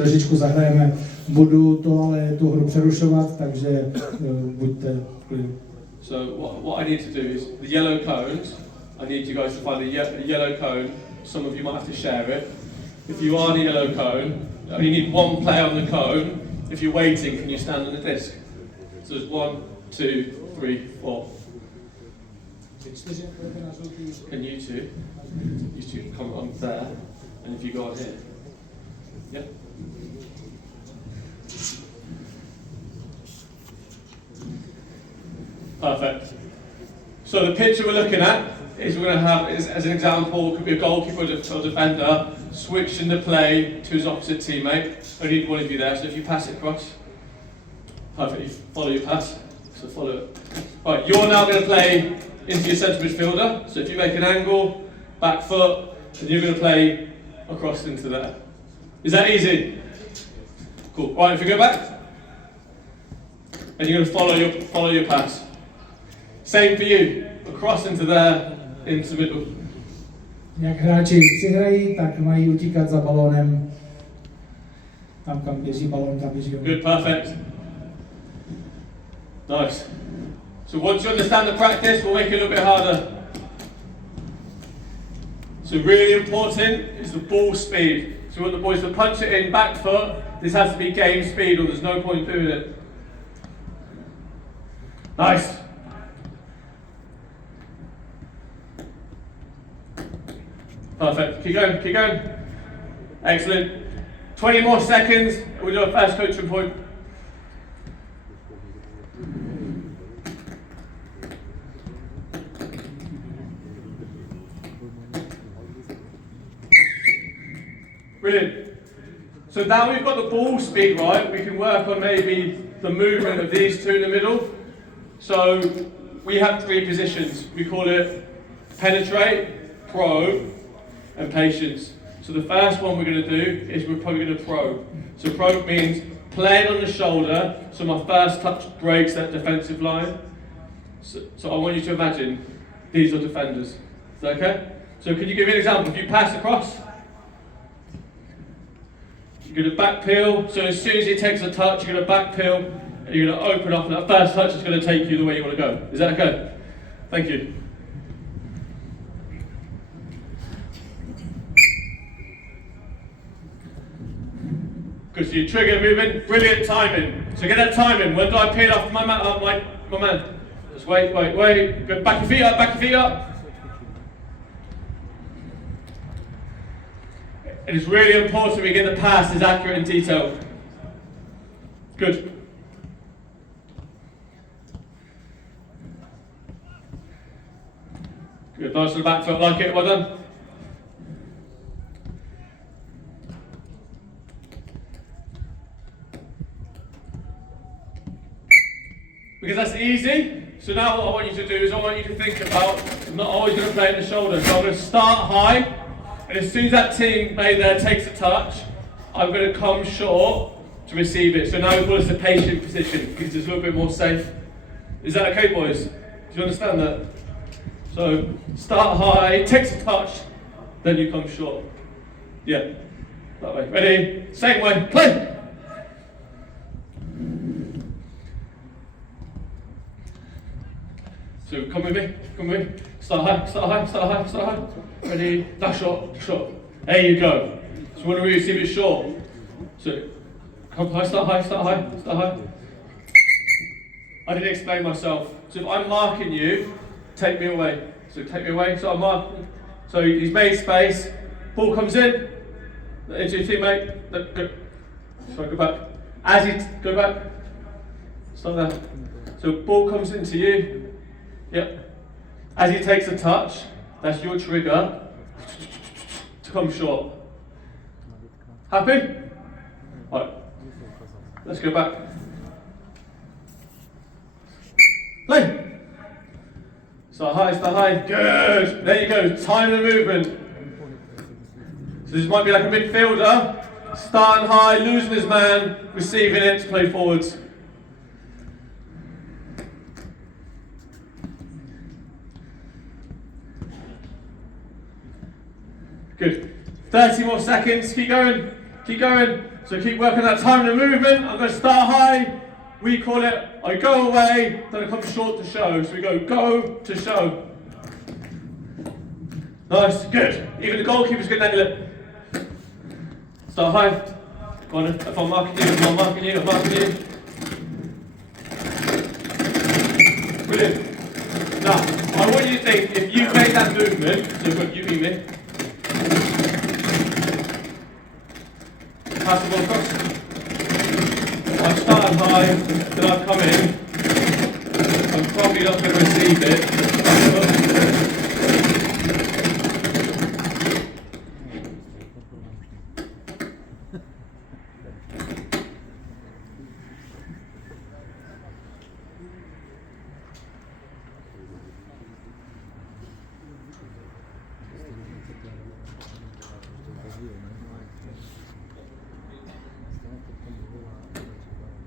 trošičku zahrajeme. Budu to ale tu hru přerušovat, takže buďte klidní. So what I need to do is the yellow cones. I need you guys to find a yellow cone. Some of you might have to share it. If you are the yellow cone, you need one player on the cone. If you're waiting, can you stand on the disc? So there's 1, 2, 3, 4. And you two come on there, and if you go on here, yeah. Perfect. So the picture we're looking at is we're going to have, as an example, could be a goalkeeper or defender switching the play to his opposite teammate. I need one of you there, so if you pass it across, perfect, you follow your pass, so follow it. Right, you're now going to play into your centre midfielder, so if you make an angle, back foot, and you're going to play across into there. Is that easy? Cool. Right, if you go back, and you're going to follow your pass. Same for you, across into there, into the middle. Jak hráči přihrají, tak mají utíkat za balónem. Tam, kam běží balón, tam běží. Good, perfect. Nice. So once you understand the practice, we'll make it a little bit harder. So really important is the ball speed. So we want the boys to punch it in, back foot. This has to be game speed or there's no point doing it. Nice. Perfect. Keep going, keep going. Excellent. 20 more seconds. We'll do a first coaching point. Brilliant. So now we've got the ball speed right, we can work on maybe the movement of these two in the middle. So we have 3 positions. We call it penetrate, probe, and patience. So the first one we're going to do is we're probably going to probe. So probe means playing on the shoulder, so my first touch breaks that defensive line. So I want you to imagine these are defenders. Is that okay? So can you give me an example? If you pass across, you're going to back peel, so as soon as he takes a touch, you're going to back peel, and you're going to open up, and that first touch is going to take you the way you want to go. Is that okay? Thank you. Good, so you trigger movement, brilliant timing. So get that timing. When do I peel off my man? Just wait. Go back your feet up. It is really important we get the pass as accurate and detailed. Good. Good, nice on the back foot, like it, well done. Because that's easy, so now what I want you to do is I want you to think about, I'm not always going to play in the shoulder, so I'm going to start high, and as soon as that teammate there takes a touch, I'm going to come short to receive it. So now we call this a patient position, because it's a little bit more safe. Is that okay, boys? Do you understand that? So start high, takes a touch, then you come short. Yeah, that way. Ready? Same way, play! So come with me. Start high. Ready? Dash short. There you go. So when we receive it short. So come high, start high. I didn't explain myself. So if I'm marking you, take me away. So take me away. So I'm marking. So he's made space. Ball comes in. Into your teammate. Go. Sorry, go back. As you go back. Stop there. So ball comes into you. Yep. As he takes a touch, that's your trigger to come short. Happy? Right. Let's go back. Play. Start high. Good. There you go. Time the movement. So this might be like a midfielder. Starting high, losing his man, receiving it to play forwards. Good. 30 more seconds. Keep going. So keep working that time and movement. I'm going to start high. We call it, I go away, then I come short to show. So we go to show. Nice, good. Even the goalkeeper's good handle it. Start high. Go on, if I'm marking you, I'm marking you, I'm marking you. Brilliant. Now, I want you to think, if you made that movement, so good, you beat me. Pass the ball across. I've started high, then I've come in. I'm probably not going to receive it.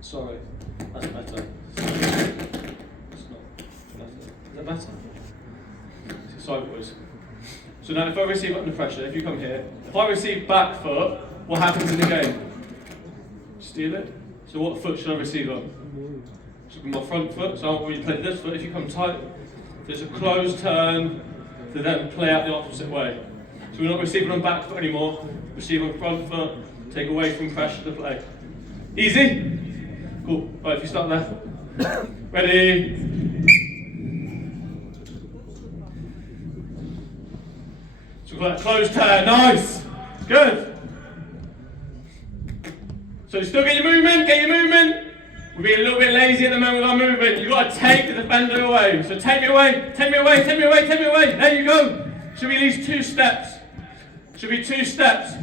Sorry, that's better. It's not. Is that better? Sorry, boys. So now, if I receive under pressure, if you come here, if I receive back foot, what happens in the game? Steal it. So what foot should I receive on? Should be my front foot. So I want you to play this foot. If you come tight, there's a closed turn to then play out the opposite way. So we're not receiving on back foot anymore. Receive on front foot. Take away from pressure to play. Easy. Cool. Right, if you start there. Ready? So we've got that closed turn. Nice. Good. So still get your movement, We're being a little bit lazy at the moment with our movement. You've got to take the defender away. So take me away. There you go. Should be at least 2 steps. Should be 2 steps.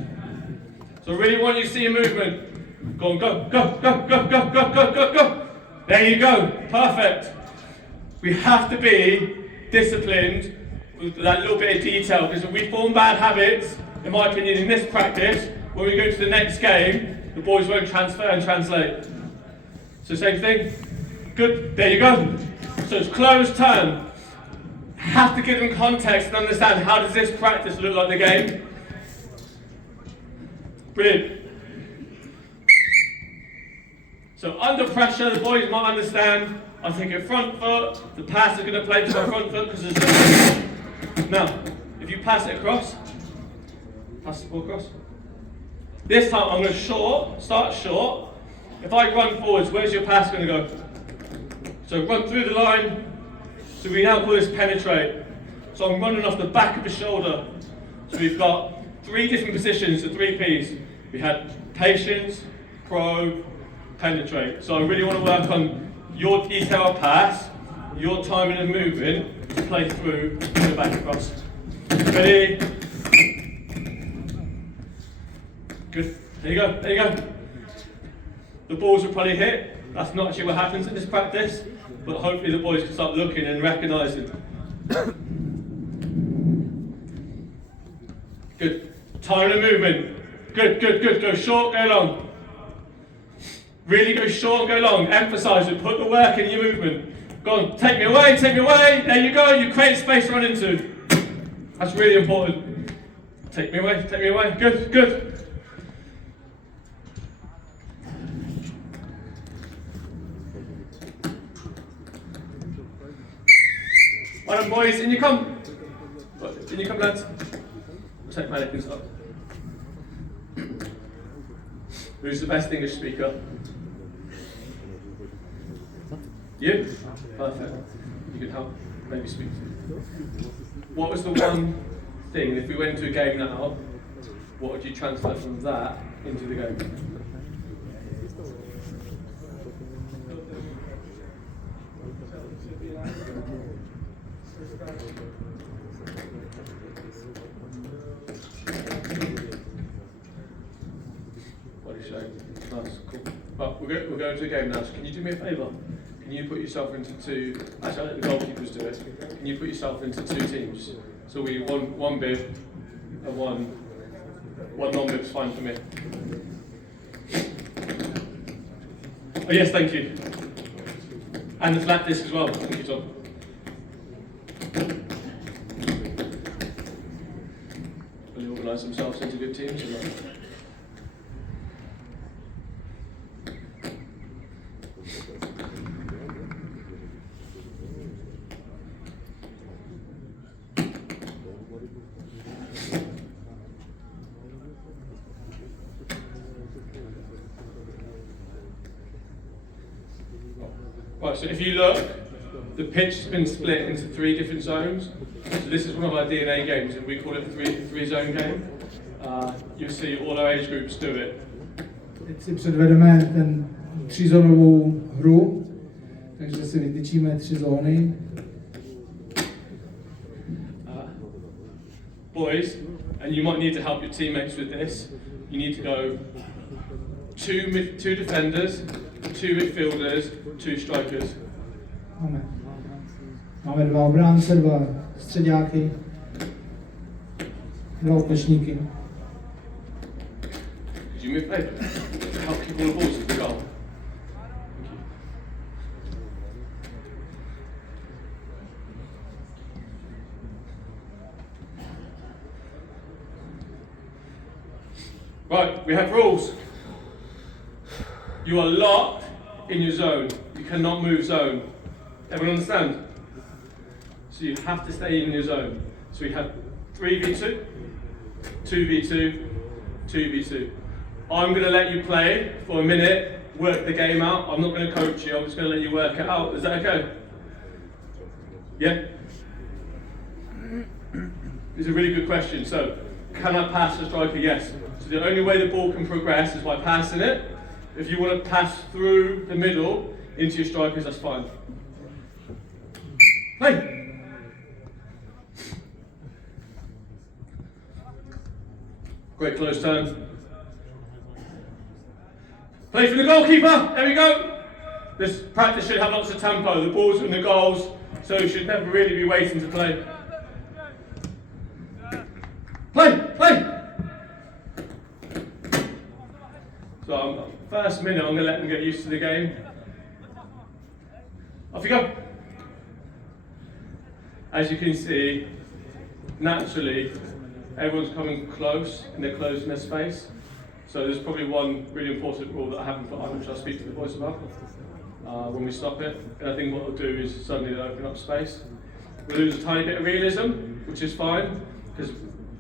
So I really want you to see your movement. Go on, go. There you go, perfect. We have to be disciplined with that little bit of detail, because if we form bad habits, in my opinion, in this practice, when we go to the next game, the boys won't transfer and translate. So same thing, good, there you go. So it's closed turn. Have to give them context and understand, how does this practice look like the game? Brilliant. So under pressure, the boys might understand, I think at front foot, the pass is going to play to my front foot because there's no... Now, if you pass it across, pass the ball across. This time I'm going to start short. If I run forwards, where's your pass going to go? So run through the line. So we now call this penetrate. So I'm running off the back of the shoulder. So we've got 3 different positions, the 3 Ps. We had patience, probe, penetrate. So I really want to work on your detailed pass, your timing and movement to play through the back across. Ready? Good. There you go. The balls will probably hit. That's not actually what happens in this practice, but hopefully the boys can start looking and recognising. Good. Timing and movement. Good. Go short, go long. Really go short, go long. Emphasise it. Put the work in your movement. Go on. Take me away. There you go. You create space to run into. That's really important. Take me away. Good. Well done, boys. In you come. Lads. Take my neck up. Who's the best English speaker? You? Perfect. You can help maybe speak. What was the one thing, if we went into a game now, what would you transfer from that into the game? Body shape. Nice, cool. Well, we're going to a game now, so can you do me a favour? Can you put yourself into 2, actually I'll let the goalkeepers do it. Can you put yourself into 2 teams? So we one bib and one non-bib's fine for me. Oh yes, thank you. And the flat disc as well, thank you Tom. Will you organise themselves into good teams or not? Right, so if you look, the pitch has been split into 3 different zones. So this is one of our DNA games, and we call it the three zone game. You'll see all our age groups do it. Teď si předvedeme ten 3zónovou hru, takže si vytyčíme 3 zóny. Boys, and you might need to help your teammates with this. You need to go two defenders, 2 midfielders, 2 strikers. Máme 2 obránce, 2 středáky, 2 útočníky. Could you move paper to help keep all the balls at the goal? Right, we have rules. You are locked in your zone. You cannot move zone. Everyone understand? So you have to stay in your zone. So we have 3v2, 2v2, 2v2. I'm going to let you play for a minute, work the game out. I'm not going to coach you, I'm just going to let you work it out. Is that okay? Yeah? It's a really good question. So, can I pass the striker? Yes. So the only way the ball can progress is by passing it. If you want to pass through the middle into your strikers, that's fine. Play! Great close turns. Play for the goalkeeper, there we go. This practice should have lots of tempo. The ball's in the goals, so you should never really be waiting to play. Play! So first minute, I'm going to let them get used to the game. Off you go. As you can see, naturally, everyone's coming close and they're closing their space. So there's probably one really important rule that I haven't put on, which I'll speak to the boys about when we stop it. And I think what they'll do is suddenly they'll open up space. We'll lose a tiny bit of realism, which is fine, because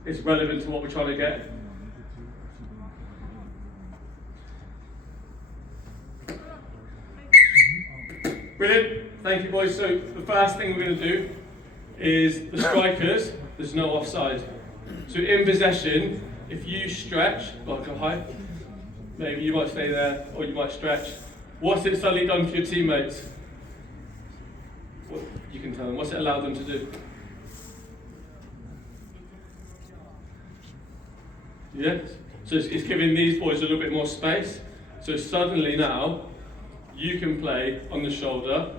it's relevant to what we're trying to get. Brilliant, thank you boys. So the first thing we're going to do is the strikers, there's no offside. So in possession, if you stretch, go high, maybe you might stay there or you might stretch. What's it suddenly done for your teammates? You can tell them, what's it allowed them to do? Yes, so it's giving these boys a little bit more space. So suddenly now, you can play on the shoulder,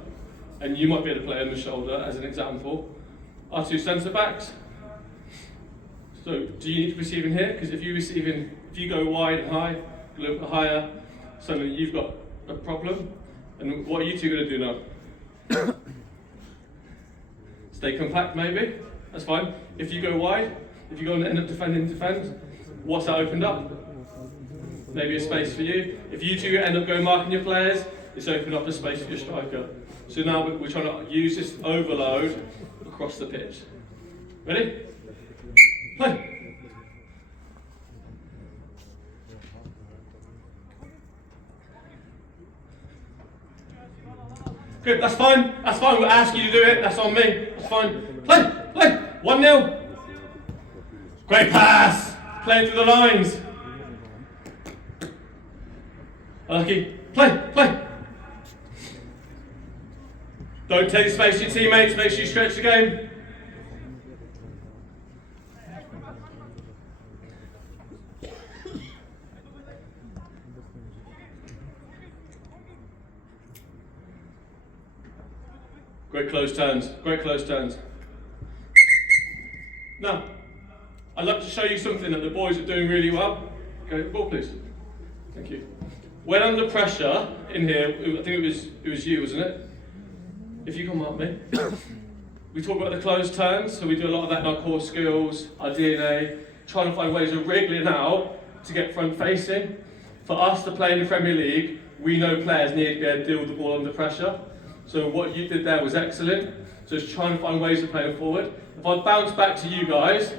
and you might be able to play on the shoulder as an example. Our 2 centre backs. So do you need to receive in here? Because if you go wide and high, a little bit higher, suddenly you've got a problem. And what are you 2 going to do now? Stay compact maybe, that's fine. If you go wide, if you go and end up defend, what's that opened up? Maybe a space for you. If you 2 end up going marking your players, it's opened up a space for your striker. So now we're trying to use this overload across the pitch. Ready? Play! Good, that's fine. We'll ask you to do it. That's on me. That's fine. Play! 1-0. Great pass! Playing through the lines. Lucky. Play! Don't take space to your teammates, make sure you stretch the game. Great close turns. Now, I'd love to show you something that the boys are doing really well. Okay, ball please. Thank you. When under pressure in here, I think it was you, wasn't it? If you come up me. We talk about the closed turns, so we do a lot of that in our core skills, our DNA, trying to find ways of wriggling out to get front facing. For us to play in the Premier League, we know players need to be able to deal with the ball under pressure. So what you did there was excellent. So it's trying to find ways of playing forward. If I bounce back to you guys,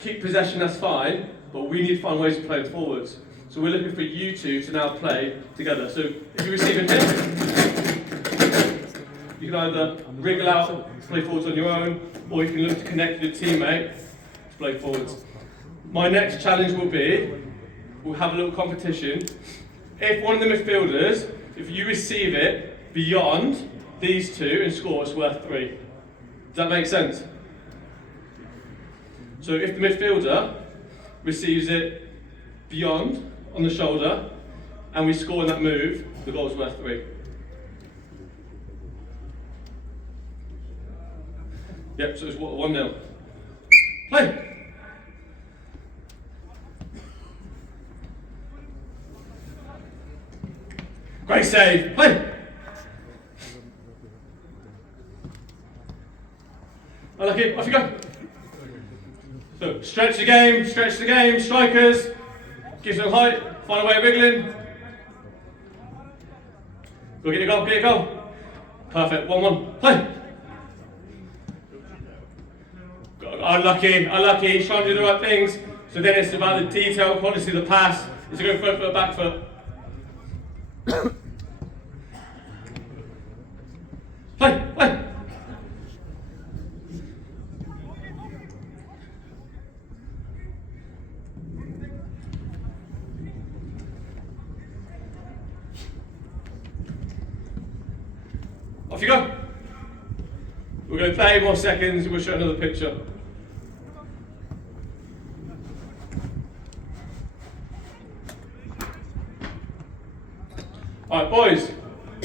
keep possession, that's fine, but we need to find ways of playing forwards. So we're looking for you 2 to now play together. So if you receive in here, You can either wriggle out, play forwards on your own, or you can look to connect with your teammate to play forwards. My next challenge will be, we'll have a little competition. If one of the midfielders, if you receive it beyond these two and score, it's worth 3. Does that make sense? So if the midfielder receives it beyond on the shoulder and we score in that move, the goal's worth 3. Yep, so it's 1-0. Play! Great save, play! Unlucky, off you go. So, stretch the game, strikers. Gives them height, find a way of wriggling. Go get a goal, Perfect, 1-1, play! Unlucky, he's trying to do the right things. So then it's about the detail, quality of the pass. It's a good front foot, back foot. Play! Off you go. We're going 30 more seconds and we'll show another picture. Alright boys,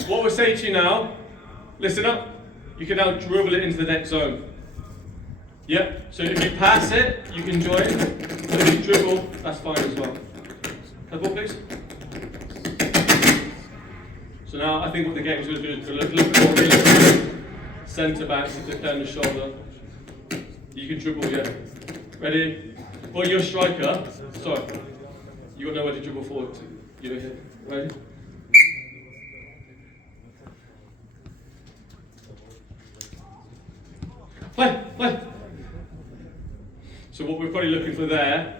what we'll say to you now, listen up, you can now dribble it into the next zone. Yeah, so if you pass it, you can join, but if you dribble, that's fine as well. Have the ball please. So now I think what the game's going to do is to look a little bit more realistic. Centre backs to turn the shoulder. You can dribble, yeah. Ready? Well, you're a striker, sorry. You got nowhere to dribble forward to. You're here. Ready? Play! So what we're probably looking for there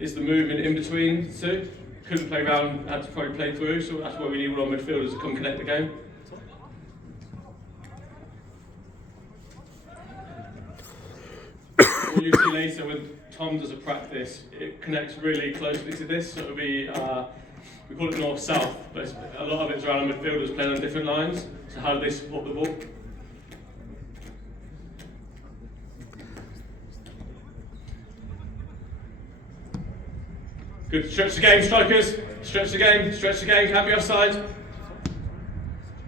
is the movement in between the two. Couldn't play round, had to probably play through, so that's where we need one midfielders to come connect the game. What you'll see later when Tom does a practice, it connects really closely to this. So it'll be, we call it north-south, but a lot of it's around midfielders playing on different lines. So how do they support the ball? Good, stretch the game, strikers. Stretch the game, can't be offside.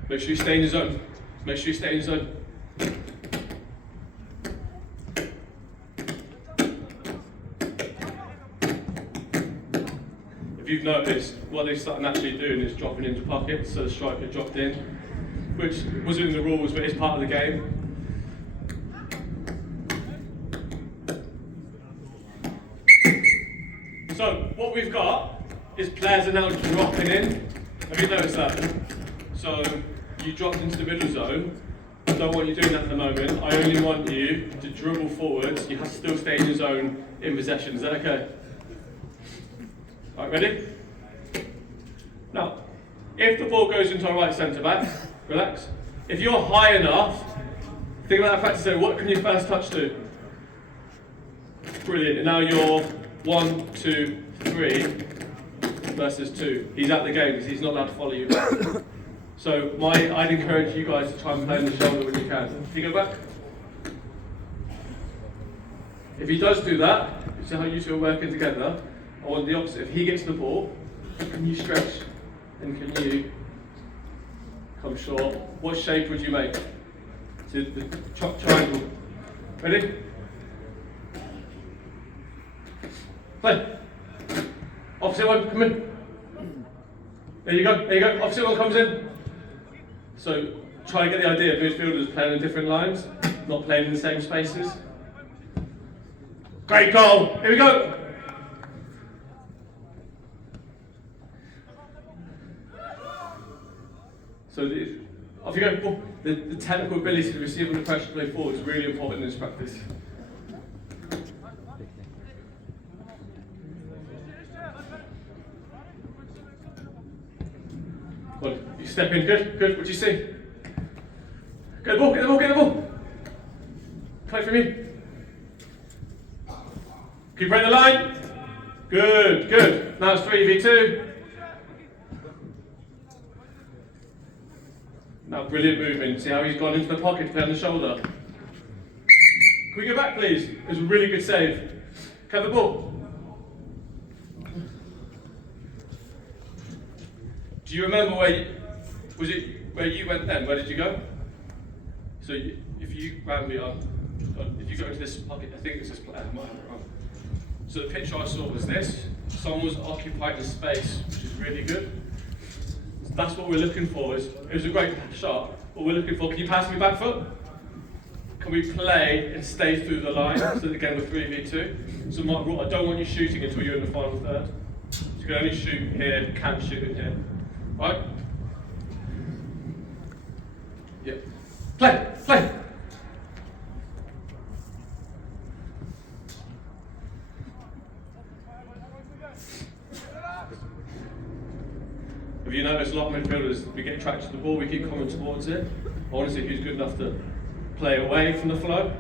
Make sure you stay in your zone. If you've noticed, what they start naturally doing is dropping into pockets, so the striker dropped in, which wasn't in the rules, but it's part of the game. So, what we've got is players are now dropping in. Have you noticed that? So, you dropped into the middle zone. I don't want you doing that at the moment. I only want you to dribble forwards. You have to still stay in your zone in possession. Is that okay? Alright, ready? Now, if the ball goes into our right centre back, relax. If you're high enough, think about that practice there. What can you first touch to? Brilliant. And now you're 1, 2, 3 versus 2. He's out the game because he's not allowed to follow you back. So I'd encourage you guys to try and play on the shoulder when you can. If you go back. If he does do that, you see how you two are working together. I want the opposite. If he gets the ball, can you stretch and can you come short? What shape would you make? So the triangle. Ready? Play. Opposite one, come in. There you go. Opposite one comes in. So try to get the idea of midfielders playing in different lines, not playing in the same spaces. Great goal. Here we go. So off you go. The technical ability to receive under pressure to play forward is really important in this practice. Well, you step in, good, what do you see? Get the ball, get the ball, get the ball. Play for me. Keep running the line. Good, good. Now it's 3v2. Now brilliant movement. See how he's gone into the pocket to play on the shoulder. Can we go back, please? It was a really good save. Have the ball. Do you remember where you went then? Where did you go? So if you ran me on, if you go into this pocket, I think it's this player, I might have it wrong. So the picture I saw was this. Someone was occupying the space, which is really good. So that's what we're looking for. It was a great shot. What we're looking for, can you pass me back foot? Can we play and stay through the line? So again, we're 3v2. So Mark, I don't want you shooting until you're in the final third. So you can only shoot here, can't shoot in here. Right? Yeah. Play, play. Have you noticed a lot of midfielders, we get attracted to the ball, we keep coming towards it. I want to see who's good enough to play away from the flow.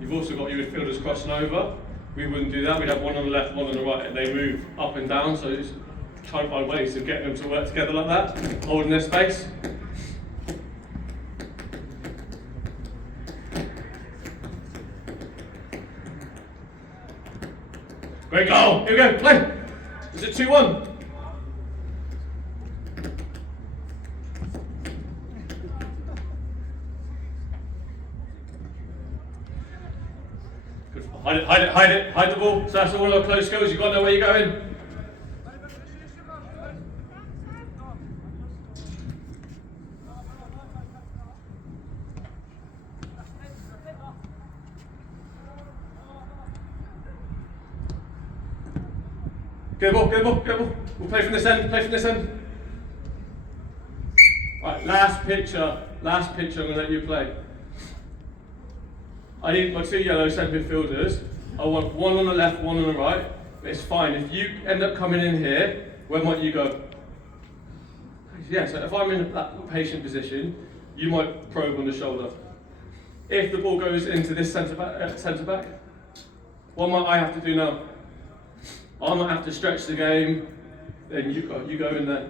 You've also got your midfielders crossing over. We wouldn't do that, we'd have one on the left, one on the right, and they move up and down, so it's trying to find ways of getting them to work together like that, holding their space. Great goal, here we go, play! Is it 2-1? Good. Hide it, hide it, hide it, hide the ball. So that's one of our close goals, you've got to know where you're going. Get the ball, get the ball, get the ball. We'll play from this end, play from this end. Right, last picture, I'm going to let you play. I need my two yellow centre midfielders. I want one on the left, one on the right. It's fine. If you end up coming in here, where might you go? Yeah, so if I'm in that patient position, you might probe on the shoulder. If the ball goes into this centre back, what might I have to do now? I might have to stretch the game, then you go in there.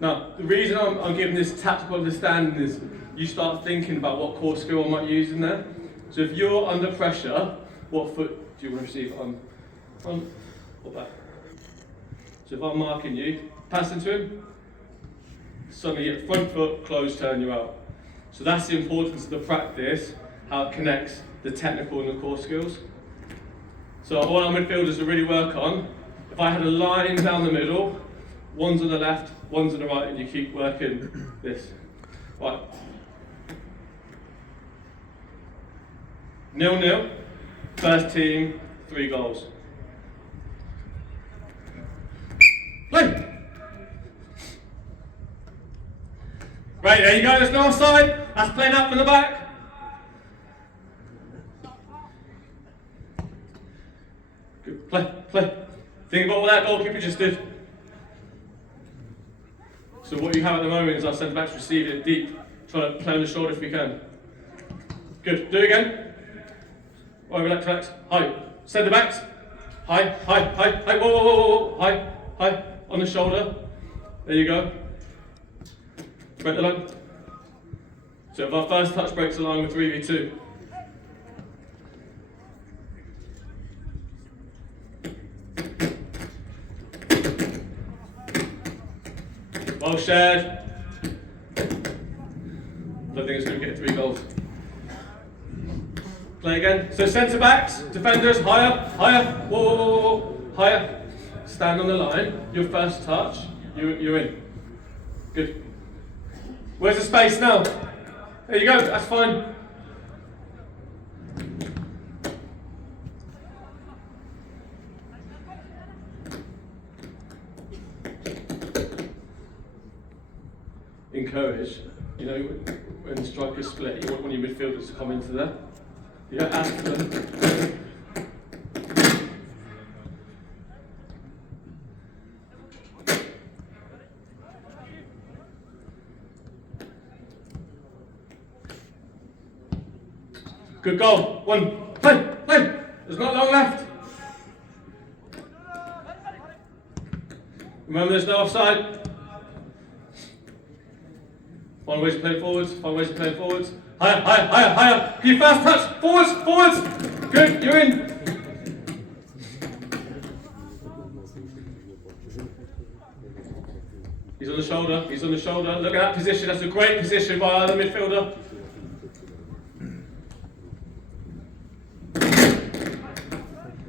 Now, the reason I'm giving this tactical understanding is you start thinking about what core skill I might use in there. So if you're under pressure, what foot do you want to receive on or back? So if I'm marking you, pass into him, suddenly you get front foot, close turn, you're out. So that's the importance of the practice, how it connects the technical and the core skills. So all our midfielders to really work on, if I had a line down the middle, one's on the left, one's on the right, and you keep working this. Right. 0-0, first team, 3 goals. Play! Right, there you go, there's no offside. That's playing up from the back. Good, play. Think about what that goalkeeper just did. So what you have at the moment is our centre backs receiving it deep, trying to play on the shoulder if we can. Good, do it again. Right, relax. High. Centre backs. High. Whoa. High. On the shoulder. There you go. Break the line. So if our first touch breaks the line with 3v2. Well shared. I don't think it's going to get 3 goals. Play again. So centre backs, defenders, higher. Whoa. Higher. Stand on the line. Your first touch, you're in. Good. Where's the space now? There you go. That's fine. Encourage. You know, when strikers split, you want one of your midfielders to come into there. Yeah, ask for them. Good goal. One. Play. Play. There's not long left. Remember, there's no offside. Find ways to play forwards. Find ways to play forwards. Higher, higher, higher, higher. Can you fast touch? Forwards, forwards. Good. You're in. He's on the shoulder. He's on the shoulder. Look at that position. That's a great position by the midfielder.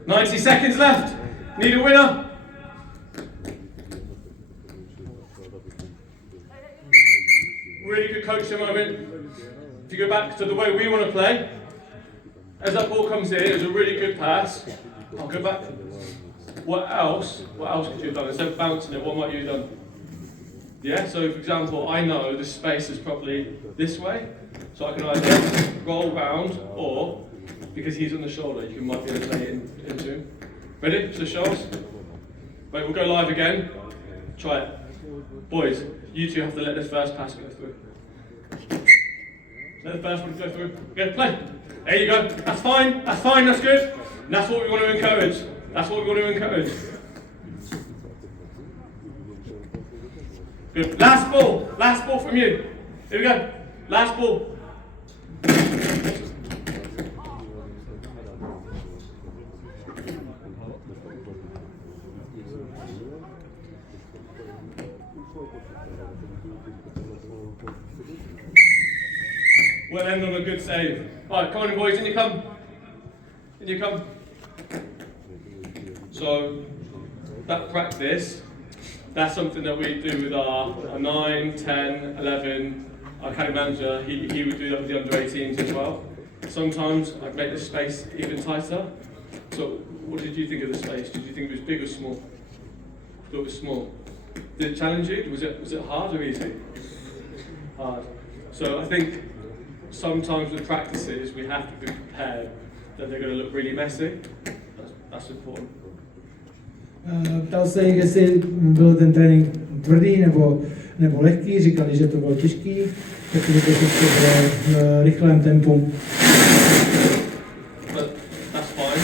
"90 seconds left. Need a winner." Really good coaching moment. If you go back to the way we want to play, as that ball comes in, it was a really good pass. I'll go back. What else could you have done? Instead of bouncing it, what might you have done? Yeah, so for example, I know the space is probably this way, so I can either roll round, or, because he's on the shoulder, you might be able to play it into him. Ready? So show us. Wait, we'll go live again. Try it. Boys, you two have to let this first pass go through. Let the first one go through. Okay, play. There you go. That's fine, that's good. And that's what we want to encourage. That's what we want to encourage. Good. Last ball from you. Here we go. Last ball. We'll end on a good save. Right, come on, boys, in you come. In you come. So, that practice, that's something that we do with our 9, 10, 11, our academy manager, he would do that with the under 18s as well. Sometimes I'd make the space even tighter. So what did you think of the space? Did you think it was big or small? I thought it was small. Did it challenge you? Was it hard or easy? Hard. So I think sometimes with practices we have to be prepared that they're going to look really messy. That's important. Ptal se jich, jestli byl ten trénink tvrdý nebo lehký, říkali, že to bylo těžký, protože to všechno bylo v rychlém tempu. That's fine.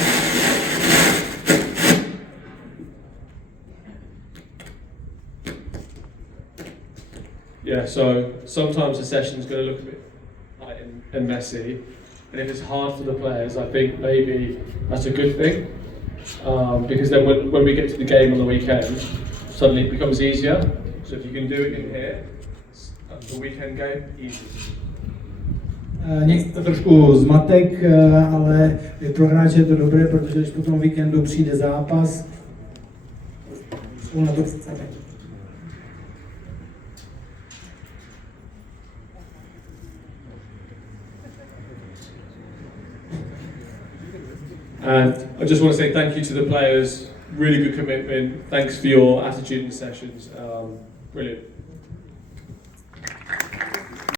Yeah, so sometimes the session's going to look a bit light and messy, and if it's hard for the players, I think maybe that's a good thing. Because then when we get to the game on the weekend, suddenly it becomes easier. So if you can do it in here, the weekend game, easy. Někdy to trošku zmatek, ale pro hráče je to dobré, protože když po tom víkendu přijde zápas, jsou na to chceme. And I just want to say thank you to the players, really good commitment, thanks for your attitude in the sessions, brilliant.